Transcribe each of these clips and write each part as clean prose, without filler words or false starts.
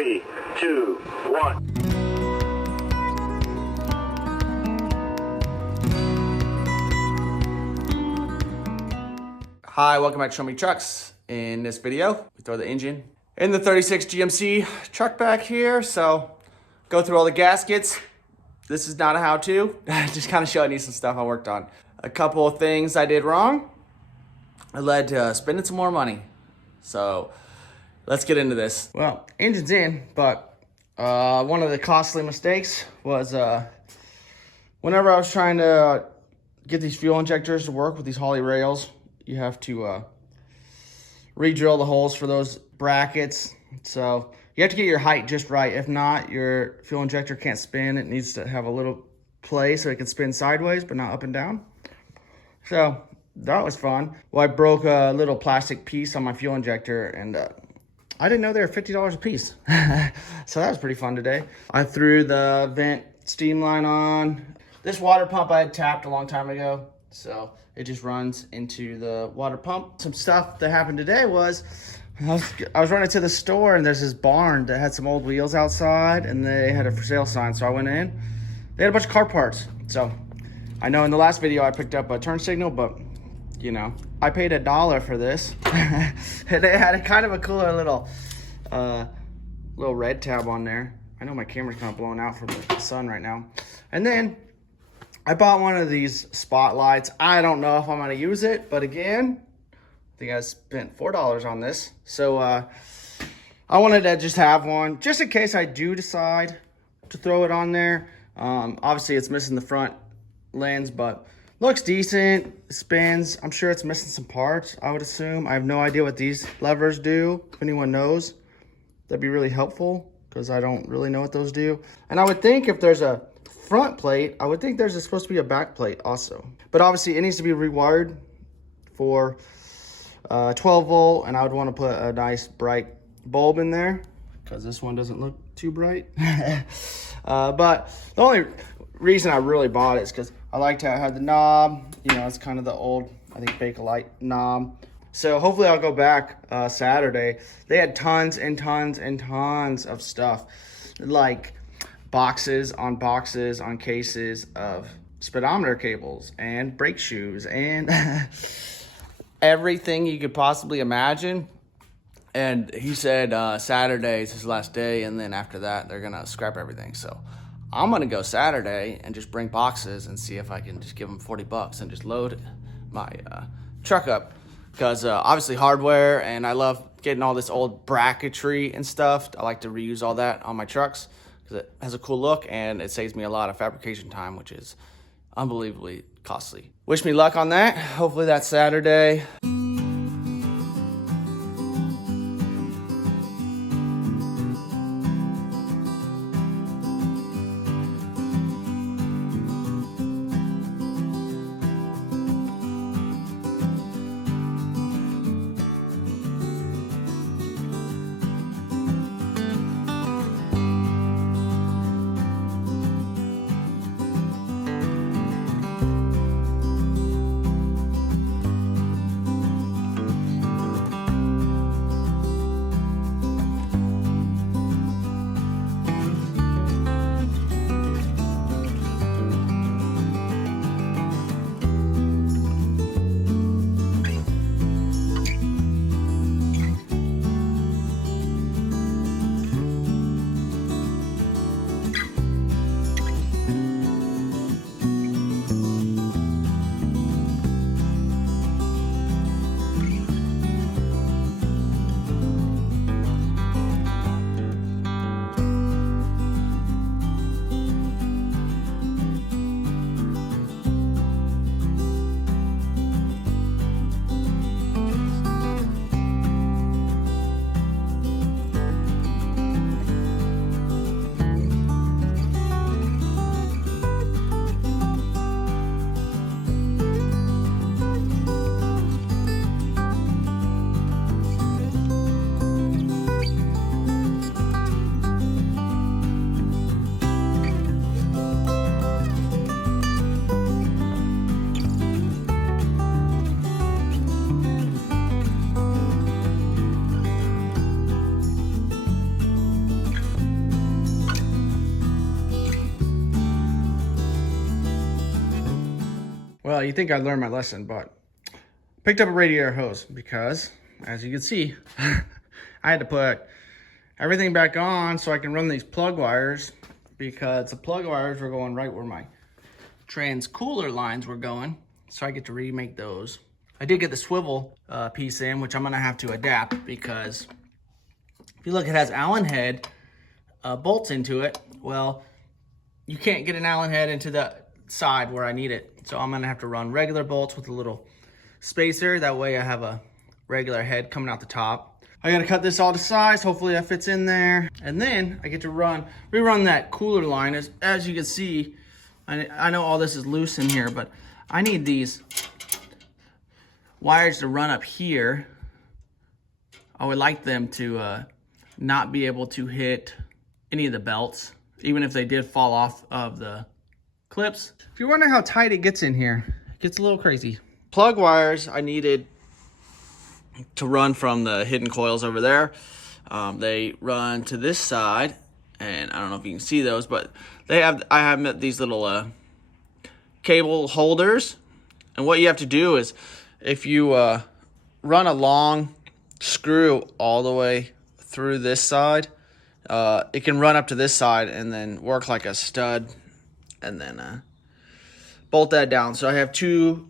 3, 2, 1. Hi, welcome back to Show Me Trucks. In this video, we throw the engine in the 36 GMC truck back here. So go through all the gaskets. This is not a how-to, just kind of showing you some stuff I worked on. A couple of things I did wrong. It led to spending some more money. So let's get into this. Well, engine's in, but one of the costly mistakes was whenever I was trying to get these fuel injectors to work with these Holley rails, you have to re-drill the holes for those brackets. So you have to get your height just right. If not, your fuel injector can't spin. It needs to have a little play so it can spin sideways, but not up and down. So that was fun. Well, I broke a little plastic piece on my fuel injector, and I didn't know they were $50 a piece. So that was pretty fun today. I threw the vent steam line on. This water pump I had tapped a long time ago, so it just runs into the water pump. Some stuff that happened today was I was running to the store, and there's this barn that had some old wheels outside, and they had a for sale sign. So I went in. They had a bunch of car parts. So I know in the last video I picked up a turn signal, but you know, I paid $1 for this. And they had a kind of a cooler little red tab on there. I know my camera's kind of blowing out from the sun right now. And then I bought one of these spotlights. I don't know if I'm gonna use it, but again, I think I spent $4 on this. So I wanted to just have one, just in case I do decide to throw it on there. Obviously it's missing the front lens, but looks decent, spins. I'm sure it's missing some parts, I would assume. I have no idea what these levers do. If anyone knows, that'd be really helpful, because I don't really know what those do. And I would think if there's a front plate, I would think there's supposed to be a back plate also. But obviously it needs to be rewired for 12 volt, and I would want to put a nice bright bulb in there, because this one doesn't look too bright. But the only reason I really bought it is because I liked how it had the knob. You know, it's kind of the old, I think, Bakelite knob. So hopefully I'll go back Saturday. They had tons and tons and tons of stuff, like boxes on cases of speedometer cables and brake shoes and everything you could possibly imagine. And he said Saturday is his last day, and then after that they're gonna scrap everything. So I'm gonna go Saturday and just bring boxes and see if I can just give them $40 and just load my truck up, because obviously hardware, and I love getting all this old bracketry and stuff. I like to reuse all that on my trucks because it has a cool look, and it saves me a lot of fabrication time, which is unbelievably costly. Wish me luck on that. Hopefully that's Saturday. Well, you think I learned my lesson, but picked up a radiator hose because, as you can see, I had to put everything back on so I can run these plug wires, because the plug wires were going right where my trans cooler lines were going. So I get to remake those. I did get the swivel piece in, which I'm gonna have to adapt, because if you look, it has Allen head bolts into it. Well, you can't get an Allen head into the side where I need it. So I'm gonna have to run regular bolts with a little spacer. That way I have a regular head coming out the top. I gotta cut this all to size. Hopefully that fits in there. And then I get to rerun that cooler line. As you can see, I know all this is loose in here, but I need these wires to run up here. I would like them to not be able to hit any of the belts, even if they did fall off of the clips. If you're wondering how tight it gets in here, it gets a little crazy. Plug wires I needed to run from the hidden coils over there. They run to this side, and I don't know if you can see those, but I have these little cable holders. And what you have to do is, if you run a long screw all the way through this side, it can run up to this side and then work like a stud, and then bolt that down. So I have two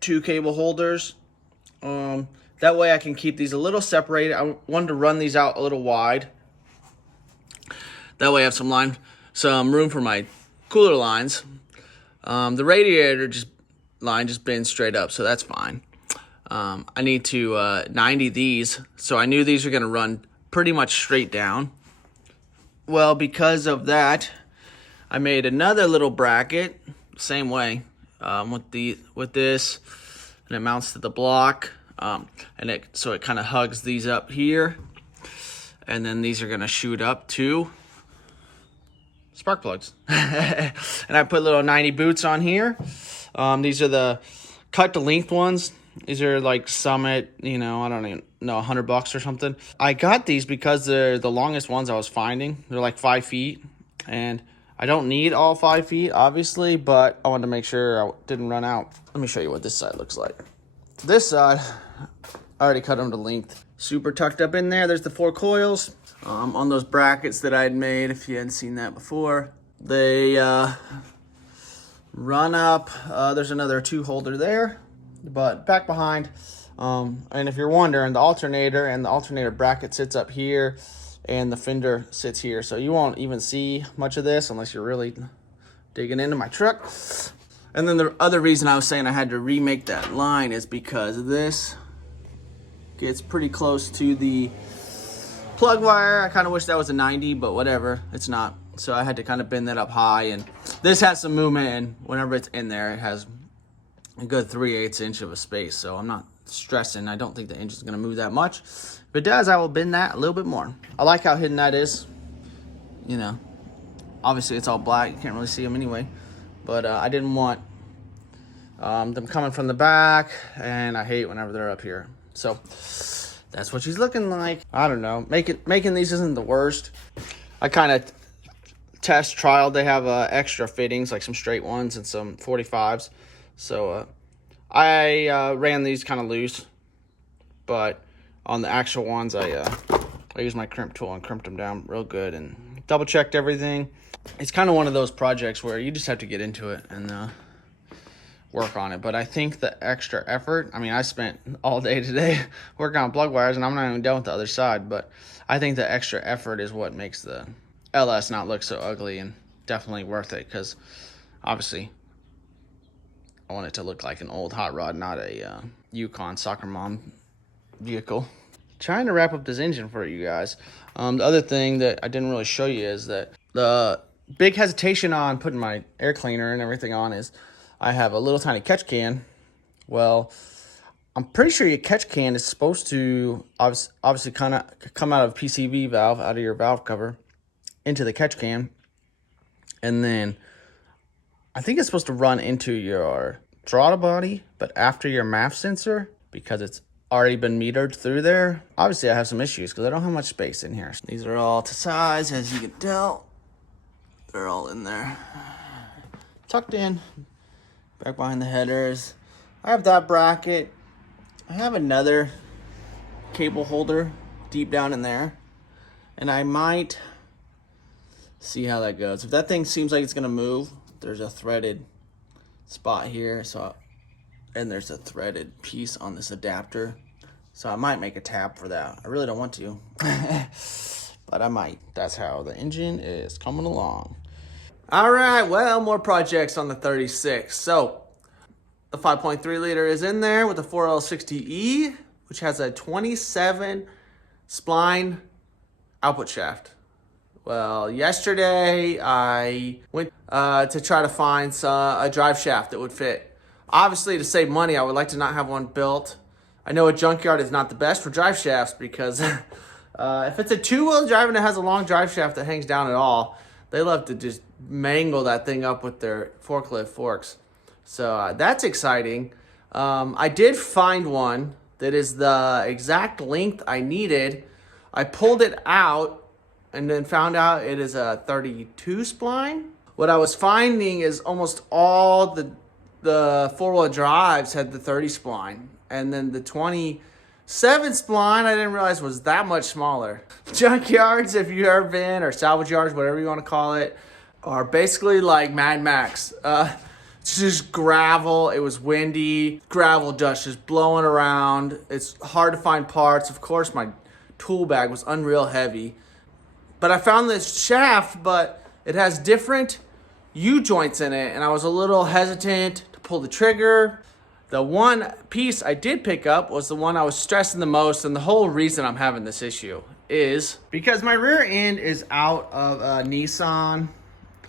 cable holders. That way I can keep these a little separated. I wanted to run these out a little wide. That way I have some room for my cooler lines. The radiator line just bends straight up, so that's fine. I need to 90 these, so I knew these were going to run pretty much straight down. Well, because of that, I made another little bracket, same way, with this, and it mounts to the block, so it kind of hugs these up here, and then these are going to shoot up to spark plugs. And I put little 90 boots on here. These are the cut to length ones. These are like Summit, I don't even know, $100 or something. I got these because they're the longest ones I was finding. They're like 5 feet, and I don't need all 5 feet, obviously, but I wanted to make sure I didn't run out. Let me show you what this side looks like. This side, I already cut them to length. Super tucked up in there. There's the 4 coils on those brackets that I had made, if you hadn't seen that before. They run up. There's another 2 holder there, but back behind. And if you're wondering, the alternator bracket sits up here, and the fender sits here. So you won't even see much of this unless you're really digging into my truck. And then the other reason I was saying I had to remake that line is because this gets pretty close to the plug wire. I kind of wish that was a 90, but whatever, it's not. So I had to kind of bend that up high, and this has some movement, and whenever it's in there, it has a good 3/8 inch of a space. So I'm not stressing. I don't think the engine's gonna move that much. If it does, I will bend that a little bit more. I like how hidden that is. Obviously it's all black. You can't really see them anyway. But I didn't want them coming from the back, and I hate whenever they're up here. So that's what she's looking like. I don't know. Making these isn't the worst. I kind of trialed. They have extra fittings, like some straight ones and some 45s. So I ran these kind of loose, but on the actual ones, I used my crimp tool and crimped them down real good and double checked everything. It's kind of one of those projects where you just have to get into it and work on it. But I think the extra effort, I spent all day today working on plug wires, and I'm not even done with the other side, but I think the extra effort is what makes the LS not look so ugly, and definitely worth it, because obviously I want it to look like an old hot rod, not a Yukon soccer mom vehicle. Trying to wrap up this engine for you guys. The other thing that I didn't really show you is that the big hesitation on putting my air cleaner and everything on is I have a little tiny catch can. Well, I'm pretty sure your catch can is supposed to obviously kind of come out of PCV valve, out of your valve cover, into the catch can, and then I think it's supposed to run into your throttle body, but after your MAF sensor, because it's already been metered through there. Obviously I have some issues because I don't have much space in here. These are all to size, as you can tell. They're all in there, tucked in. back behind the headers. I have that bracket. I have another cable holder deep down in there. And I might see how that goes. If that thing seems like it's gonna move, there's a threaded spot here. And there's a threaded piece on this adapter. So I might make a tab for that. I really don't want to, but I might. That's how the engine is coming along. All right, well, more projects on the 36. So the 5.3 liter is in there with the 4L60E, which has a 27 spline output shaft. Well, yesterday I went to try to find a drive shaft that would fit. Obviously, to save money, I would like to not have one built. I know a junkyard is not the best for drive shafts because if it's a two-wheel drive and it has a long drive shaft that hangs down at all, they love to just mangle that thing up with their forklift forks. So that's exciting. I did find one that is the exact length I needed. I pulled it out and then found out it is a 32 spline. What I was finding is almost all the four-wheel drives had the 30 spline. And then the 27 spline, I didn't realize was that much smaller. Junkyards, if you've ever been, or salvage yards, whatever you want to call it, are basically like Mad Max. It's just gravel. It was windy. Gravel dust just blowing around. It's hard to find parts. Of course, my tool bag was unreal heavy. But I found this shaft, but it has different U-joints in it, and I was a little hesitant to pull the trigger. The one piece I did pick up was the one I was stressing the most, and the whole reason I'm having this issue is because my rear end is out of a Nissan,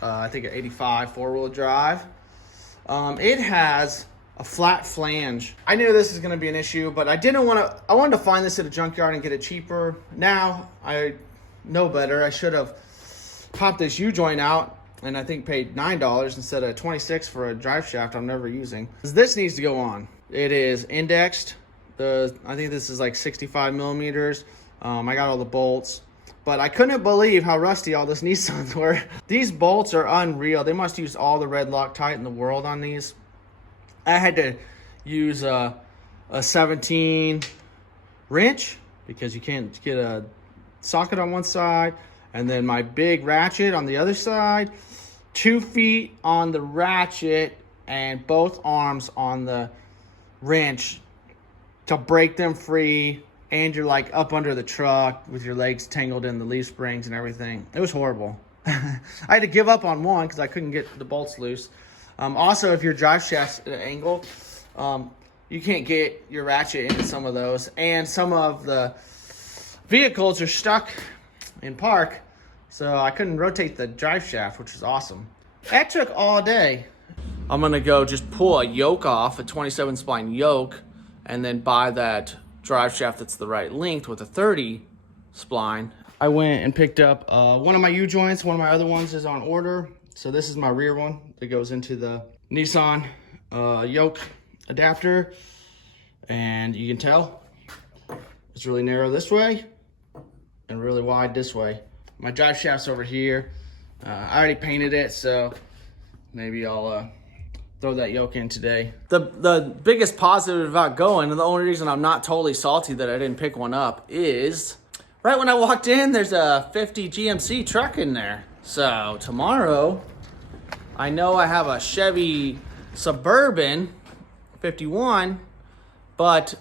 I think an 85 four-wheel drive. It has a flat flange. I knew this was going to be an issue, but I wanted to find this at a junkyard and get it cheaper. Now I know better. I should have popped this U-joint out and I think paid $9 instead of $26 for a drive shaft I'm never using. This needs to go on. It is indexed. I think this is like 65 millimeters. I got all the bolts, but I couldn't believe how rusty all these Nissans were. These bolts are unreal. They must use all the red Loctite in the world on these. I had to use a 17 wrench because you can't get a socket on one side, and then my big ratchet on the other side, 2 feet on the ratchet, and both arms on the wrench to break them free. And you're like up under the truck with your legs tangled in the leaf springs and everything. It was horrible. I had to give up on one because I couldn't get the bolts loose. Also, if your drive shaft's at an angle, you can't get your ratchet into some of those. And some of the vehicles are stuck in park, so I couldn't rotate the drive shaft, which is awesome. That took all day. I'm gonna go just pull a yoke off, a 27 spline yoke, and then buy that drive shaft that's the right length with a 30 spline. I went and picked up one of my U-joints. One of my other ones is on order. So this is my rear one that goes into the Nissan yoke adapter. And you can tell it's really narrow this way and really wide this way. My drive shaft's over here. I already painted it, so maybe I'll throw that yoke in today. The biggest positive about going, and the only reason I'm not totally salty that I didn't pick one up, is right when I walked in, there's a 50 GMC truck in there. So tomorrow, I know I have a Chevy Suburban 51, but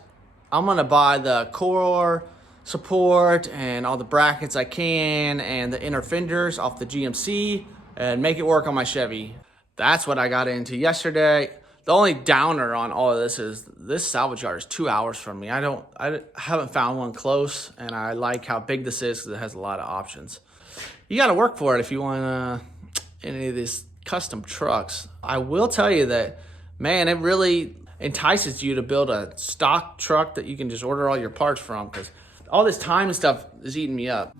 I'm gonna buy the core support and all the brackets I can and the inner fenders off the GMC and make it work on my Chevy. That's what I got into yesterday. The only downer on all of this is this salvage yard is 2 hours from me. I haven't found one close, and I like how big this is because it has a lot of options. You got to work for it if you want any of these custom trucks. I will tell you that, man, it really entices you to build a stock truck that you can just order all your parts from, because all this time and stuff is eating me up.